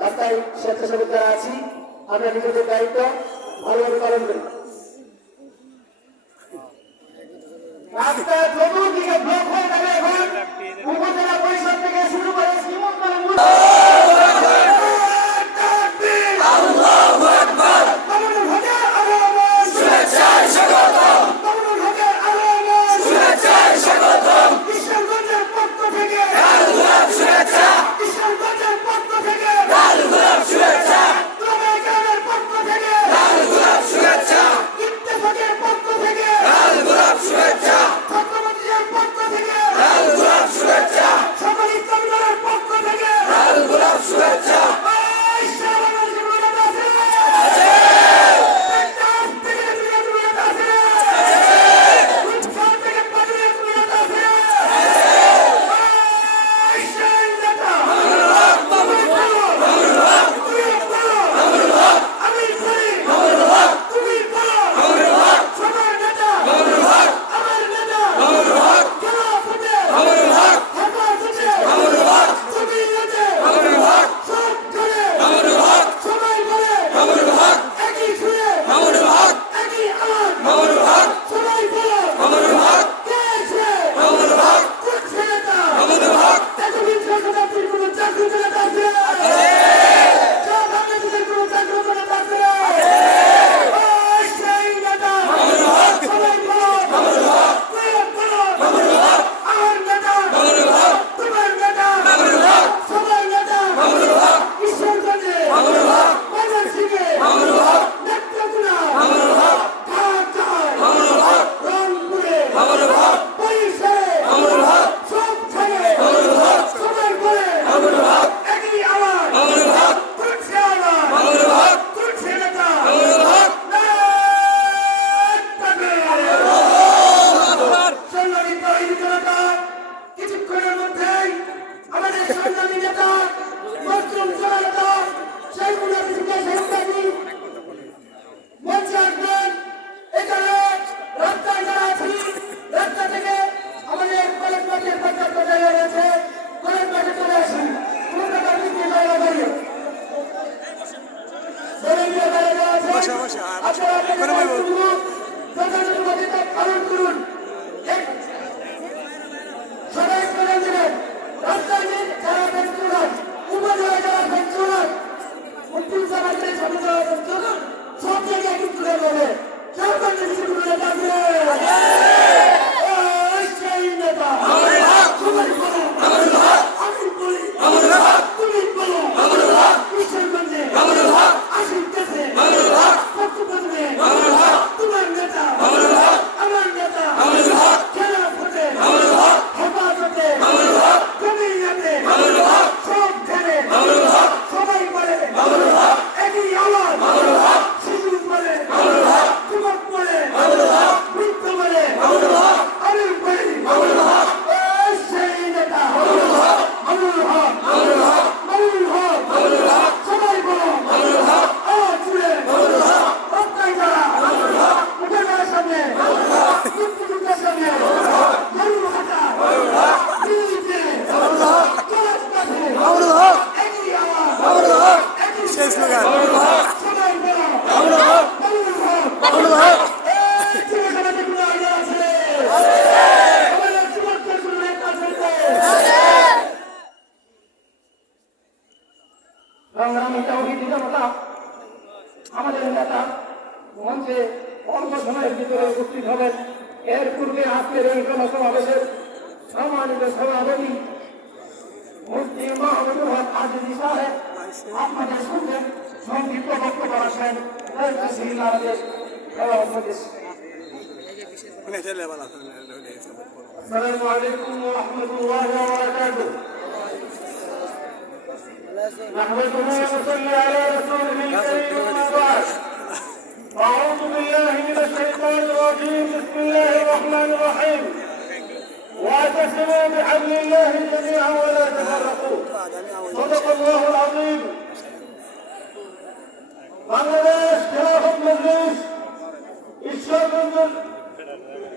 রাস্তায় স্বেচ্ছাসেবক যারা আছি আমরা নিজেদের দায়িত্ব ভালোভাবে পালন করি। রাস্তায় চতুর্দিকে ব্লক হয়ে থাকে। এখন উপজেলা পরিষদ থেকে শুরু করে আমাদের নেতা মঞ্চে অল্প সময়ের ভিতরে উপস্থিত হবেন। এর পূর্বে আজকের এই জনসমাবেশের সম্মানিত সভাপতি মুফতি মাহমুদুল হক আজিজি সাহেব আপনাদের শুনবেন, সংক্ষিপ্ত বক্তব্য রাখেন। আসসালামু আলাইকুম ওয়া রাহমাতুল্লাহি ওয়া বারাকাতুহু। نحمده ونصلي على رسوله الكريم أما بعد. أعوذ بالله من الشيطان الرجيم. بسم الله الرحمن الرحيم. واعتصموا بحبل الله جميعا ولا تفرقوا. صدق الله العظيم. বাংলাদেশ খেলাফত মজলিস ঈশ্বরগঞ্জ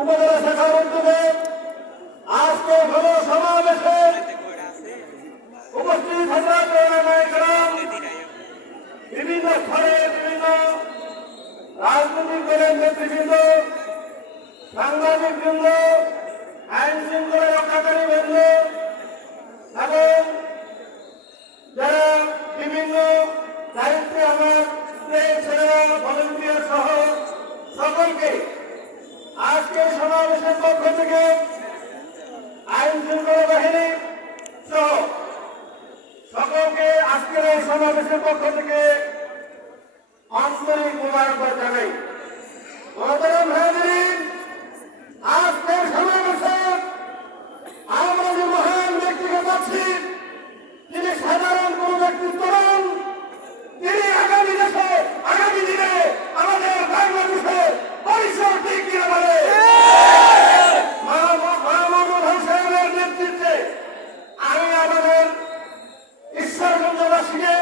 উপজেলা শাখার উদ্যোগে আজকে গণ সমাবেশে উপস্থিত হজরত ওলামায়ে কেরাম, বিভিন্ন স্তরে বিভিন্ন রাজনৈতিক দলের নেতৃবৃন্দ, সাংবাদিক বৃন্দ, আইন শৃঙ্খলা রক্ষাকারী বৃন্দ এবং যারা বিভিন্ন দায়িত্বে আমার ছেলেরা ভলেন্টিয়ার সহ সকলকে আজকে সমাবেশের পক্ষ থেকে আইন শৃঙ্খলা বাহিনী সহ সকলকে আজকের এই সমাবেশের পক্ষ থেকে আন্তরিক মোবারকবাদ জানাই। মহতরম হাজিরিন, আজকের সমাবেশে আমরা যে মহান ব্যক্তিকে পাচ্ছি, তিনি সাধারণ কোন ব্যক্তিত্ব নন, তিনি আগামী দেশে আগামী দিনে আমাদের বাংলাদেশের পরিচয় ঠিক কিনা বলে মাহমুদুল হোসেনের নেতৃত্বে আমি আমাদের ঈশ্বরগঞ্জবাসীকে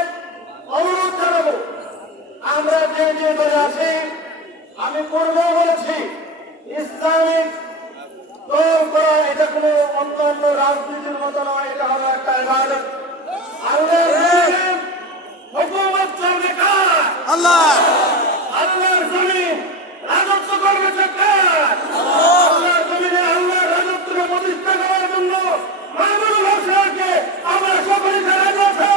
অনুরোধ জানাবো, আমরা যে যে দলে আছি, আমি পূর্বে বলেছি ইসলামিক দল করা এটা কোনো অন্যান্য রাজনীতির মতো নয়, এটা হলো একটা ইবাদত। আল্লাহর হুকুমত চলবে কার? আল্লাহ। আল্লাহর জমিন রাজত্ব করবে কার? আল্লাহর জমিনে আল্লাহর রাজত্বকে প্রতিষ্ঠা করার জন্য মাহমুদুল হোসেনকে আমরা সকলে জানাই আছে।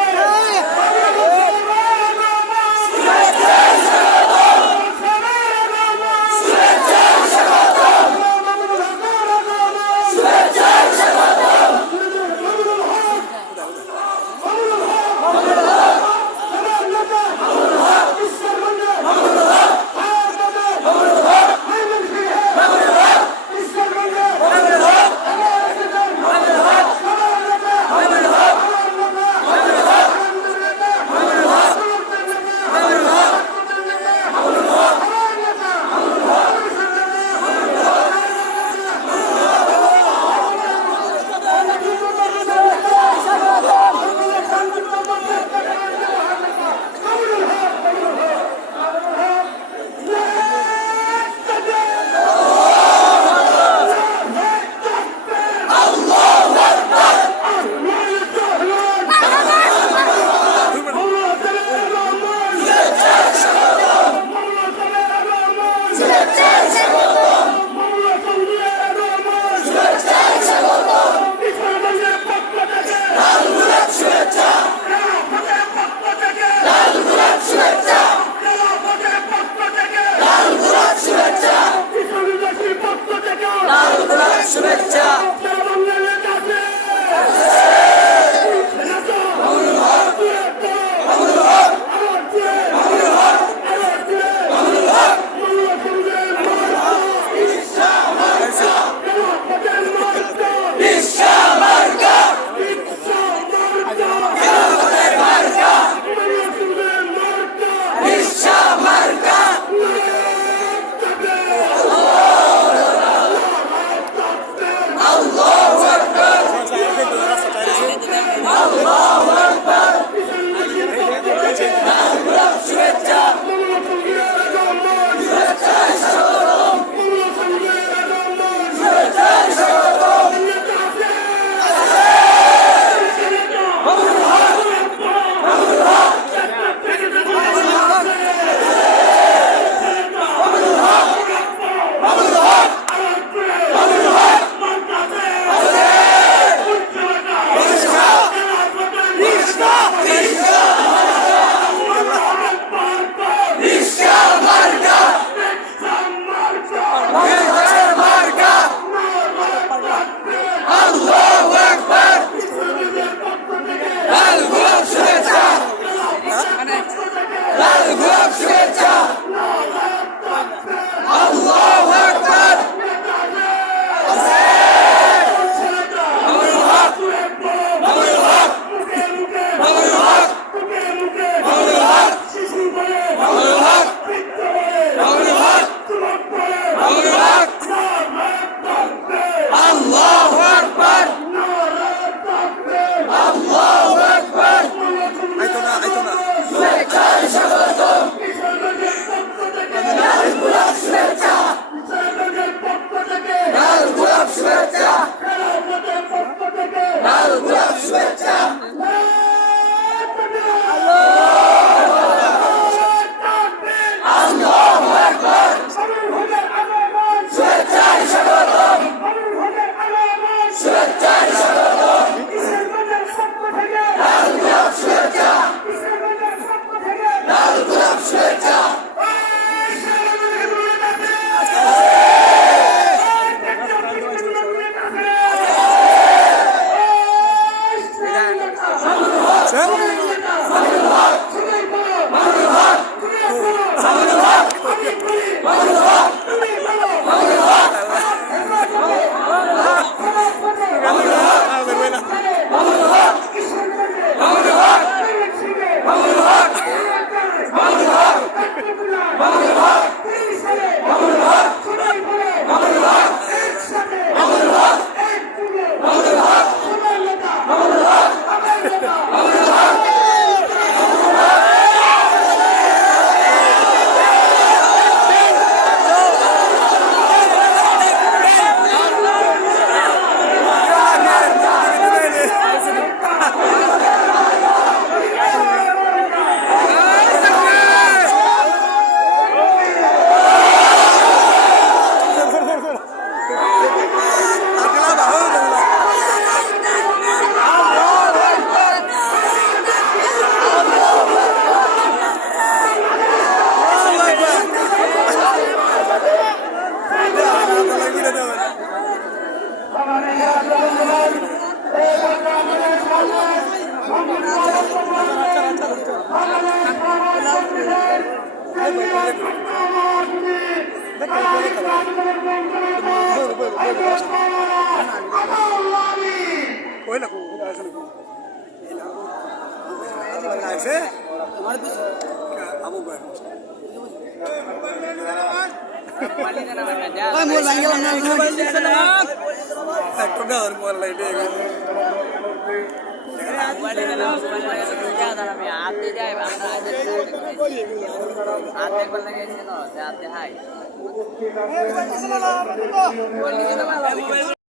Happy